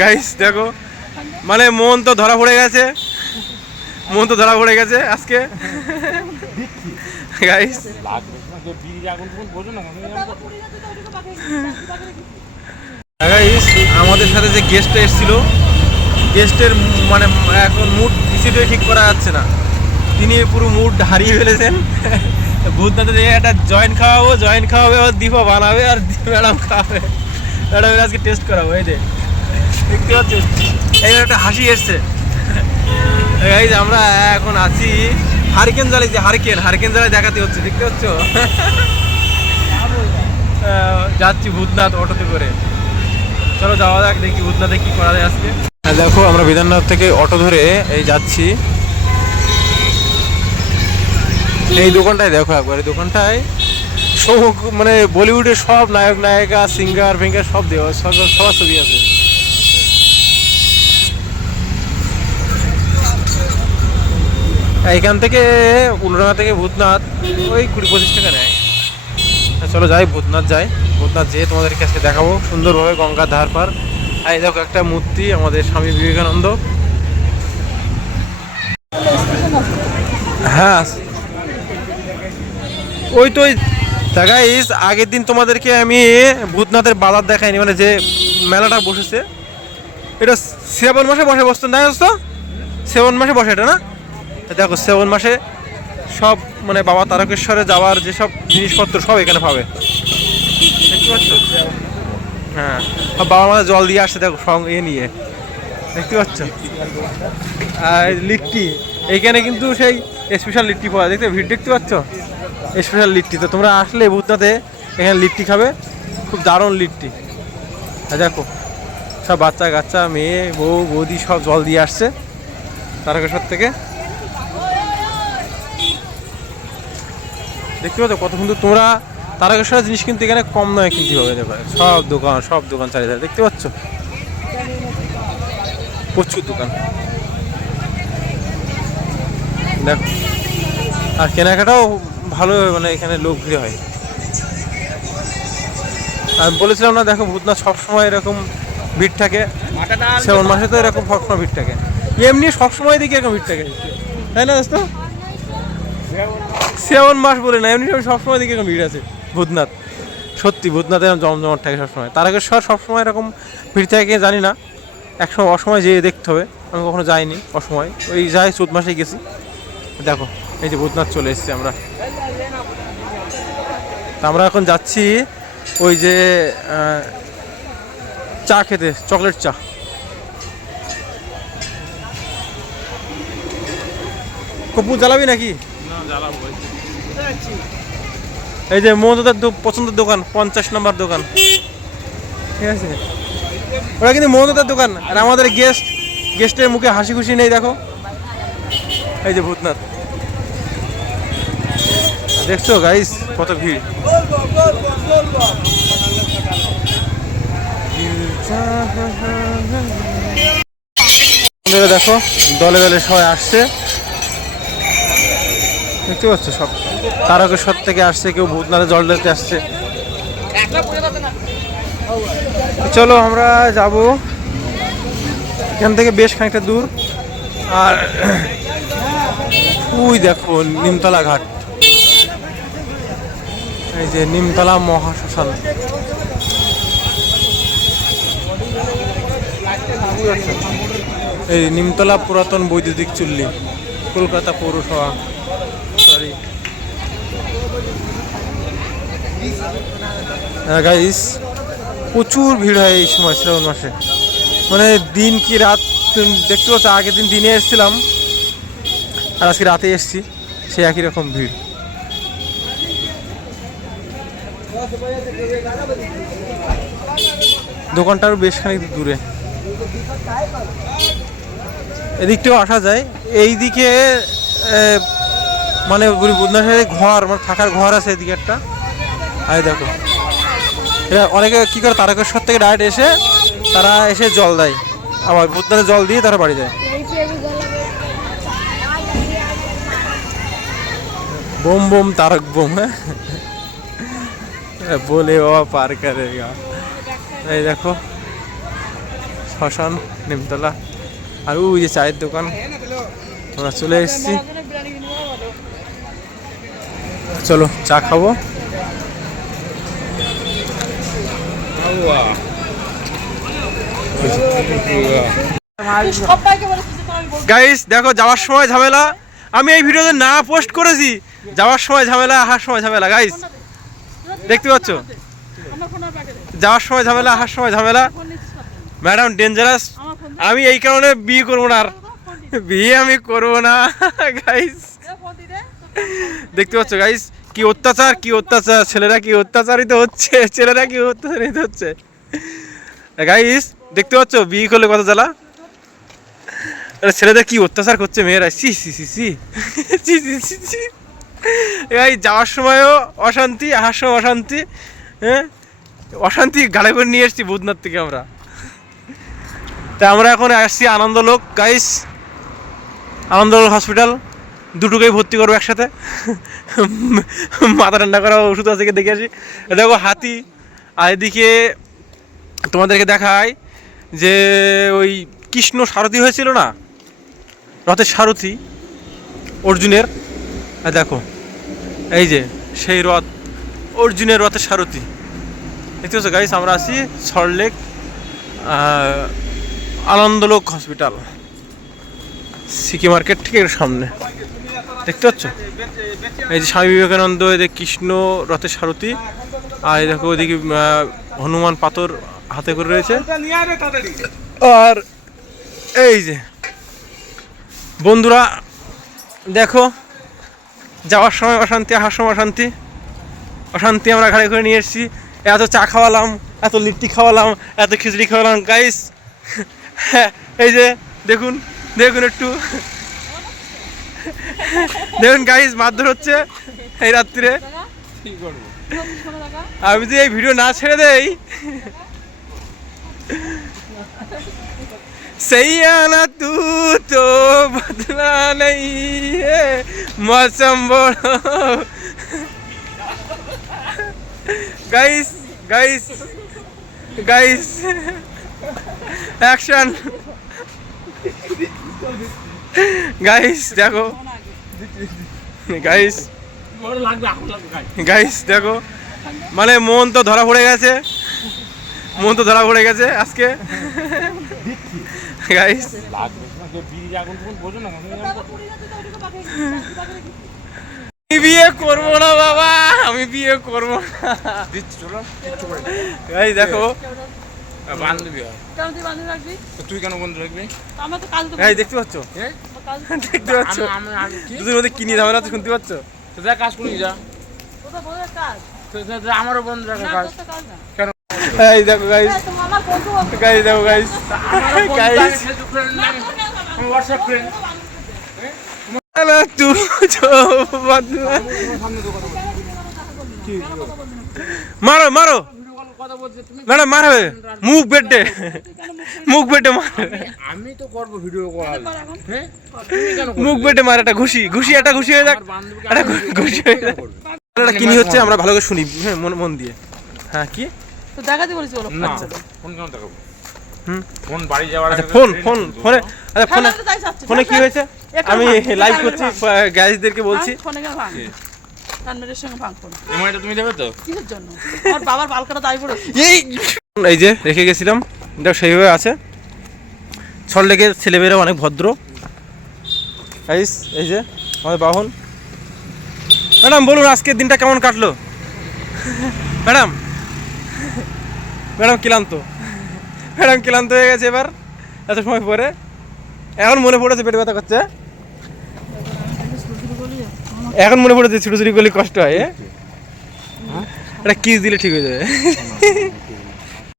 Guys দেখো, মানে মন তো ধরা পড়ে গেছে, মন তো ধরা পড়ে গেছে আজকে গাইস। আমাদের সাথে যে গেস্ট এসেছিল, গেস্টের মানে এখন মুড কিছুটাই ঠিক করা যাচ্ছে না, তিনি পুরো মুড হারিয়ে ফেলেছেন। ভূতনাথে দিয়ে একটা জয়েন্ট খাওয়াবে, আর দীপা বানাবে, আর ম্যাডাম খাওয়াবে, ম্যাডামের আজকে টেস্ট করাবো। এই যে দেখতে পাচ্ছি, এই একটা হাসি এসছে। এই যে আমরা এখন আছি হারিকেন জালে, যে হারিকেন জালে দেখাতে হচ্ছে, দেখতে পাচ্ছ। যাচ্ছি ভূতনাথ অটোতে করে, চলো যাওয়া যাক, দেখি ভূতনাথে কি করা যায় আজকে। দেখো আমরা বিধাননগর থেকে অটো ধরে এই যাচ্ছি, এই দোকানটায় দেখো একবার, এই দোকানটায় সব মানে বলিউডের সব নায়ক নায়িকা সিঙ্গার ফিঙ্গার সব দেওয়া, সবার ছবি আছে। এখান থেকে উলডাঙ্গা থেকে ভূতনাথ ওই 20-25 টাকা নেয়। চলো যাই, ভূতনাথ যাই, ভূতনাথ যেয়ে তোমাদেরকে আজকে দেখাবো সুন্দরভাবে গঙ্গার ধার পার। আর এই দেখো একটা মূর্তি আমাদের স্বামী বিবেকানন্দ। হ্যাঁ ওই তো গাইস, আগের দিন তোমাদেরকে আমি ভূতনাথের বাজার দেখাইনি, মানে যে মেলাটা বসেছে, এটা শ্রাবণ মাসে বসতো না দোস্ত, শ্রাবণ মাসে বসে এটা না। দেখো শ্রাবণ মাসে সব মানে বাবা তারকেশ্বরে যাওয়ার যেসব জিনিসপত্র সব এখানে পাবে, দেখতে পাচ্ছ। হ্যাঁ, বাবা মাঝে জল দিয়ে আসছে, দেখো সঙ্গে নিয়ে, দেখতে পাচ্ছ। আর লিট্টি এইখানে কিন্তু সেই স্পেশাল লিট্টি পাওয়া যায়, দেখতে ভিড় দেখতে পাচ্ছ, স্পেশাল লিট্টি। তো তোমরা আসলে ভূতনাথে এখানে লিট্টি খাবে, খুব দারুণ লিট্টি। দেখো সব বাচ্চা কাচ্চা মেয়ে বৌদি সব জল দিয়ে আসছে তারকেশ্বর থেকে, দেখতে পাচ্ছ কত সুন্দর। তোমরা তারকেশ্বরের জিনিস কিন্তু এখানে কম নয় কিনতে হবে, দেখো সব দোকান চারিধারে, দেখতে পাচ্ছ প্রচুর দোকান। দেখো আর কেনাকাটাও ভালো, মানে এখানে লোক ভিড় হয়। আমি বলেছিলাম না, দেখো ভূতনাথ সবসময় এরকম ভিড় থাকে, শ্রাবণ মাসে তো এরকম সবসময় ভিড় থাকে, এমনি সবসময় দেখি এরকম ভিড় থাকে, তাই না দোস্ত? শ্রাবণ মাস বলে না, এমনি সবসময় দেখি এরকম ভিড় আছে ভূতনাথ। সত্যি ভূতনাথে এরকম জমজমাট থাকে সবসময়, তারকেশ্বর সবসময় এরকম ভিড় থাকে জানি না, একসময় অসময় যেয়ে দেখতে হবে, আমি কখনো যাইনি অসময়, ওই যাই চৈত মাসে গেছি। দেখো এই যে ভূতনাথ চলে এসেছি আমরা, আমরা এখন যাচ্ছি ওই যে চা খেতে, চকলেট চা। কপু জ্বালাবি নাকি? এই যে মমতার পছন্দের দোকান, 50 নম্বর দোকান, ঠিক আছে। ওরা কিন্তু মমতার দোকান, আর আমাদের গেস্টের মুখে হাসি খুশি নেই, দেখো এই যে ভূতনাথ, দেখছো গাইস কত ভিড়। দেখো দলে দলে সবাই আসছে, দেখতে পাচ্ছ সব তারকেশ্বর থেকে আসছে, কেউ ভূতনাথে জল ঢালতে আসছে। চলো আমরা যাব, এখান থেকে বেশ খানিকটা দূর। আর ওই দেখো নিমতলা ঘাট, এই যে নিমতলা মহাশ্মশান, এই নিমতলা পুরাতন বৈদ্যুতিক চুল্লি, কলকাতা পৌরসভা, সরি গাইস। প্রচুর ভিড় হয় এই সময় শ্রাবণ মাসে, মানে দিন কি রাত দেখতে পাচ্ছ। আগের দিন দিনে এসেছিলাম আর আজকে রাতে এসেছি, সে একই রকম ভিড়। দোকানটারও বেশ খানিক দূরে, এদিকটাও আসা যায়। এইদিকে মানে ভূতনাথের ঘর, মানে থাকার ঘর আছে এদিকে একটা। আর দেখো এটা অনেকে কী করে, তারকেশ্বর থেকে ডাইরেক্ট এসে তারা এসে জল দেয়, আবার ভূতনাথে জল দিয়ে তারা বাড়ি যায়। বোম বোম তারক বোম, হ্যাঁ বলে বাবা পার করেগা। এই দেখো শ্মশান নিমতলা, আর ওই যে চায়ের দোকান। আমরা চলে এসেছি, চলো চা খাবো। গাইস দেখো যাওয়ার সময় ঝামেলা, আমি এই ভিডিওতে না পোস্ট করেছি, যাওয়ার সময় ঝামেলা আসার সময় ঝামেলা। গাইস দেখতে পাচ্ছ, যাওয়ার সময় ঝামেলা আসার সময় ঝামেলা। ম্যাডাম ডেঞ্জারাস, আমি এই কারণে বিয়ে করবো না, আর বিয়ে আমি করবো না। গাইস দেখতে পাচ্ছ গাইস কি অত্যাচার, কি অত্যাচার, ছেলেরা কি অত্যাচারিত হচ্ছে, ছেলেরা কি অত্যাচারিত হচ্ছে। গাইস দেখতে পাচ্ছ বিয়ে করলে কত জ্বালা, ছেলেদের কি অত্যাচার করছে মেয়েরা। সি সি সি সি সি সি সি সি। গাইস যাওয়ার সময়ও অশান্তি, আসার সময় অশান্তি। হ্যাঁ অশান্তি গাড়ি করে নিয়ে এসছি ভূতনাথ থেকে আমরা। তা আমরা এখন আসছি আনন্দলোক। গাইস আনন্দলোক হসপিটাল, দুটোকেই ভর্তি করবো একসাথে। মাথা ঠান্ডা করা ওষুধ আছে দেখে আসি। দেখো হাতি, আর এদিকে তোমাদেরকে দেখায় যে ওই কৃষ্ণ সারথি হয়েছিল না, রথের সারথি অর্জুনের, দেখো এই যে সেই রথ, অর্জুনের রথের সারথি। দেখতে পাচ্ছ গাইস আমরা আছি সল্টলেক আনন্দলোক হসপিটাল, সিকি মার্কেট ঠিক এর সামনে। দেখতে পাচ্ছ এই যে স্বামী বিবেকানন্দ, এদিকে কৃষ্ণ রথের সারথি, আর এই দেখো ওইদিকে হনুমান পাথর হাতে করে রয়েছে। আর এই যে বন্ধুরা দেখো যাওয়ার সময় অশান্তি, আসার সময় অশান্তি, অশান্তি আমরা গাড়ি করে নিয়ে এসেছি। এত চা খাওয়ালাম, এত লিট্টি খাওয়ালাম, এত খিচড়ি খাওয়ালাম। গাইস এই যে দেখুন, দেখুন একটু দেখুন গাইস মারধর হচ্ছে এই রাত্রিরে। আমি যদি এই ভিডিও না ছেড়ে দেই, सही आना तू तो बदला नहीं है मौसम बोलो। Guys guys guys action. Guys देखो, गाइस গাইস দেখো, মানে মন তো ধরা পড়ে গেছে, মন তো ধরা পড়ে গেছে আজকে। গাইস বিয়ে করবো না বাবা, আমি বিয়ে করবো না। গাইস দেখো বান্ধবী, তুই কেন বন্ধু রাখবি? দেখতে পাচ্ছ, দেখতে পাচ্ছ দুধের মধ্যে কি নিয়ে ঝামেলা আছে শুনতে পাচ্ছ? যা কাজ করি যা, আমারও বন্ধু রাখা কাজ কেন? এই দেখো গাইস, গাইস দেখো গাইস, গাইস হোয়াটসঅ্যাপ ফ্রেন্ড না তুই তো বদলা। মারো মারো ম্যাডাম, মারবে মুখ বেটে, মুখ বেটে মার। আমি তো করবো ভিডিও কল, মুখ বেটে মার, একটা ঘুষি, ঘুষি একটা ঘুষি হয়ে যাক, একটা ঘুষি হয়ে যাক। কি নিয়ে হচ্ছে আমরা ভালো করে শুনি, হ্যাঁ মন দিয়ে। হ্যাঁ কি তো দেখাতে বলেছি বলো না, ফোন কেন দেখাবো? ফোন বাড়ি যাওয়ার আগে ফোন ফোন ফোনে, আচ্ছা ফোনে ফোনে কি হয়েছে? আমি লাইভ করছি, গাইজদেরকে বলছি ফোনে কেন ভাঙ, কানমেরের সঙ্গে ভাঙ ফোন। এমআইটা তুমি দেবে তো কিসের জন্য? আমার বাবার বালকাটা দাই পড়ে এই যে রেখে গেছিলাম, দেখো সেইভাবে আছে। সল্টলেকের ছেলেমেয়েরা অনেক ভদ্র। গাইস এই যে আমাদের বাহন। ম্যাডাম বলুন আজকের দিনটা কেমন কাটলো? ম্যাডাম, ম্যাডাম ক্লান্ত, ম্যাডাম ক্লান্ত হয়ে গেছে এবার এত সময় পরে। এখন মনে পড়েছে পেট ব্যথা করছে, এখন মনে পড়েছে ছুটো ছুটি করলে কষ্ট হয়। এটা কিস দিলে ঠিক হয়ে যাবে।